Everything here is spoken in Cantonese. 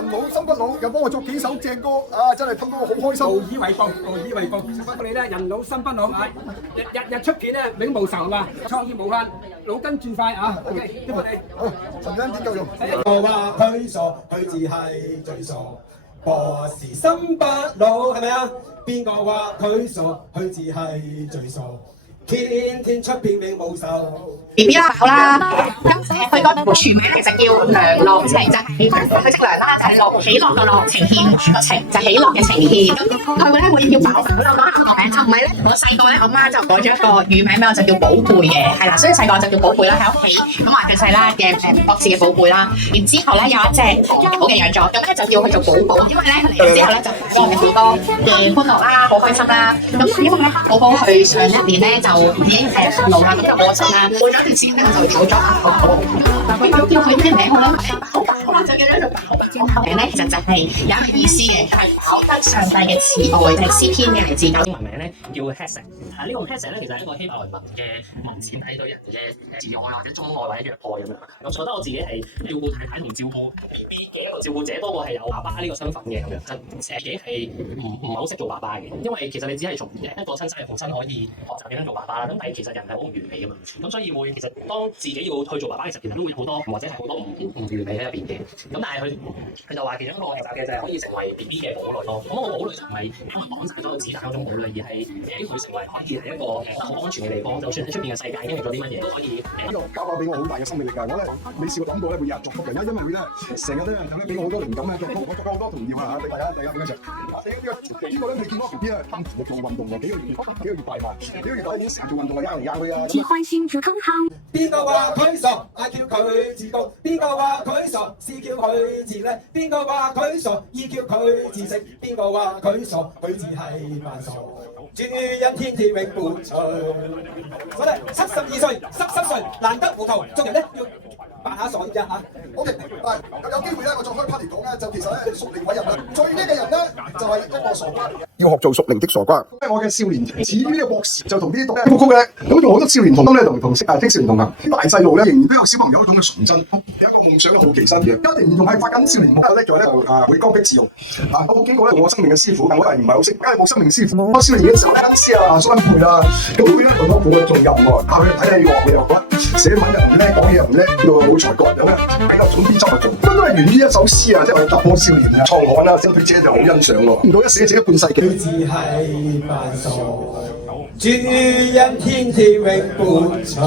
人老心不老，又幫我作幾首正歌啊！真係氹到我好開心。無以為報，無以為報。祝福你咧，人老心不老啊！日出片咧，永無愁嘛，創意無限，腦筋轉快啊 ！OK， 祝福你。好，陳生點夠用？我話佢傻，佢至係最傻。博士心不老，係咪啊？邊個話佢傻，佢至係最傻。天天出片永無愁。BB 啦飽啦，咁佢個全名其實叫梁樂晴，就係佢姓梁啦，就係樂喜樂個樂，呈獻個呈，就喜樂嘅呈獻。佢咧會叫飽，我就講下佢個名，就唔係咧。我細個咧，我媽就改咗一個乳名俾我，就叫寶貝嘅，係啦，所以細個就叫寶貝啦，喺屋企咁話佢細啦嘅博士嘅寶貝啦。然之後咧有一隻狗嘅養咗，咁咧就叫佢做寶寶，因為咧佢嚟咗之後咧就帶嚟好多嘅歡樂啦，好開心啦。咁因為咧寶寶佢上一年咧就已經老啦，咁就過身啦。先咧就走咗但佢叫佢咩名好咧？飽飽就叫咗做飽。名咧其實就係有一個意思嘅，係飽得上帝嘅慈愛，係詩篇嘅嚟自。英文名咧叫 Hesed， 呢個 Hesed 咧其實係一個希伯來文嘅文字，睇對人嘅慈愛或者鍾愛或者虐愛咁樣。我覺得我自己係照顧太太同照顧 BB 嘅一個照顧者多過係有爸爸呢個身份嘅咁樣。自己係唔係好識做爸爸嘅，因為其實你只係從一個親生嘅父親可以學習點樣做爸爸啦。咁但係其實人係好唔完美㗎嘛，咁所以會其實當自己要去做爸爸嘅時候，其實都會好多或者係好多唔完美喺入邊嘅。咁但係佢就話其中一個學習嘅就係可以成為 BB 嘅寶女咯。咁我寶女就唔係因為綁曬咗個子彈嗰種寶女，而係俾佢成為可以係一個好安全嘅地方，就算喺出邊嘅世界經歷咗啲乜嘢都可以。呢個教法俾我好大嘅生命力㗎。我咧未試過諗過咧會有人作曲嘅，因為佢咧成日都有人俾我好多靈感啊，我作過好多童謠啊俾大家俾嗰陣。呢個咧你見到 BB 咧單純嘅做運動喎，幾個月大嘛，幾個月大已經成日做運動啊，啱佢啊。開心就更好。邊個話佢傻，嗌叫佢自動；邊個話佢傻，是叫佢自叻；邊個話佢傻，意叫佢自食；邊個話佢傻，佢自係扮傻。主因天地永伴隨。我哋72歲、濕歲，難得糊塗，做人咧要扮下傻啫嚇。OK， 但有機會咧，我再開 party 講咧，就其實咧屬靈偉人啦，最叻嘅人咧就係一個傻瓜嚟嘅。要學做屬靈的傻瓜。我嘅少年始於呢個博士就同啲讀歌曲咧，咁同好多少年同工咧同識青少年同行，啲大細路咧仍然都有小朋友一種嘅純真，有一個夢想嘅好奇心嘅，一定仲係發緊少年夢，叻咗咧就會剛愎自用。我冇經過咧我生命嘅師傅，但我係唔係好識，梗係冇生命師傅。我少年嘅時候咧，恩師啊、蘇恩培啊，咁佢咧同我做重任喎，佢睇下樂佢又覺得寫文又唔叻，講嘢又唔叻，到冇才幹咁咧，比較總編輯嚟做，都係源於一首詩啊，即係突破少年啊，創刊啊，小腿姐就好欣賞喎，見到一寫一半世紀。自係扮傻，主因天地永伴隨。